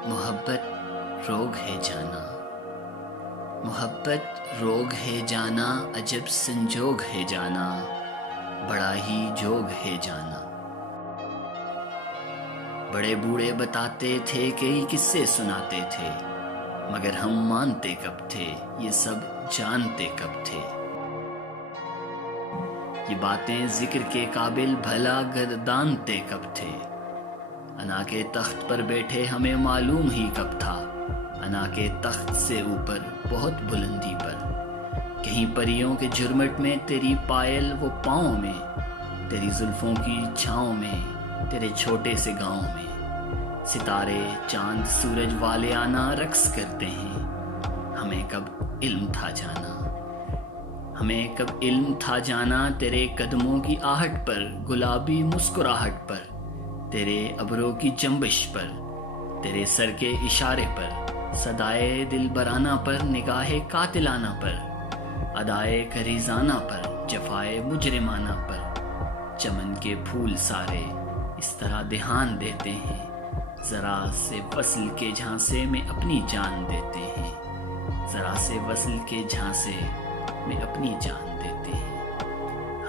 محبت روگ ہے جانا، محبت روگ ہے جانا، عجب سنجوگ ہے جانا، بڑا ہی جوگ ہے جانا۔ بڑے بوڑھے بتاتے تھے، کئی قصے سناتے تھے، مگر ہم مانتے کب تھے، یہ سب جانتے کب تھے۔ یہ باتیں ذکر کے قابل بھلا گردانتے کب تھے، انا کے تخت پر بیٹھے ہمیں معلوم ہی کب تھا، انا کے تخت سے اوپر بہت بلندی پر، کہیں پریوں کے جھرمٹ میں تیری پائل وہ پاؤں میں، تیری زلفوں کی چھاؤں میں، تیرے چھوٹے سے گاؤں میں، ستارے چاند سورج والے آنا رقص کرتے ہیں۔ ہمیں کب علم تھا جانا، ہمیں کب علم تھا جانا، تیرے قدموں کی آہٹ پر، گلابی مسکراہٹ پر، تیرے ابروں کی جنبش پر، تیرے سر کے اشارے پر، صدائے دل برانہ پر، نگاہ قاتلانہ پر، ادائے کریزانہ پر، جفائے مجرمانہ پر۔ چمن کے پھول سارے اس طرح دھیان دیتے ہیں، ذرا سے وصل کے جھانسے میں اپنی جان دیتے ہیں، ذرا سے وصل کے جھانسے میں اپنی جان دیتے ہیں۔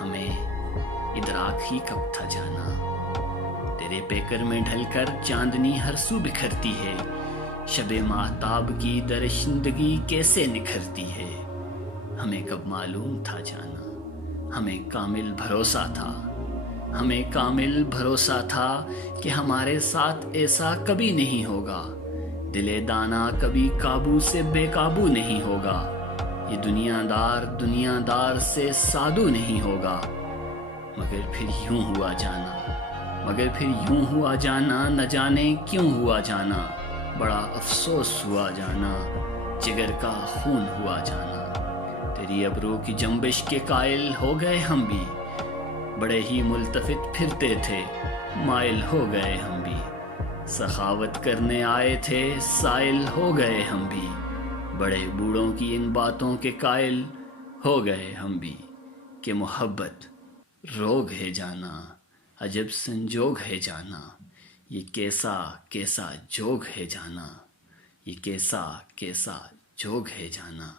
ہمیں ادراک ہی کب تھا جانا، تیرے پیکر میں ڈھل کر چاندنی ہر سو بکھرتی ہے، شب ماہتاب کی درشندگی کیسے نکھرتی ہے۔ ہمیں کب معلوم تھا جانا، ہمیں کامل بھروسہ تھا، ہمیں کامل بھروسہ تھا کہ ہمارے ساتھ ایسا کبھی نہیں ہوگا، دل دانا کبھی قابو سے بے قابو نہیں ہوگا، یہ دنیا دار سے سادو نہیں ہوگا۔ مگر پھر یوں ہوا جانا، مگر پھر یوں ہوا جانا، نہ جانے کیوں ہوا جانا، بڑا افسوس ہوا جانا، جگر کا خون ہوا جانا۔ تیری ابرو کی جنبش کے قائل ہو گئے ہم بھی، بڑے ہی ملتفت پھرتے تھے، مائل ہو گئے ہم بھی، سخاوت کرنے آئے تھے، سائل ہو گئے ہم بھی، بڑے بوڑھوں کی ان باتوں کے قائل ہو گئے ہم بھی، کہ محبت روگ ہے جانا، عجب سنجوگ ہے جانا، یہ کیسا کیسا جوگ ہے جانا، یہ کیسا کیسا جوگ ہے جانا۔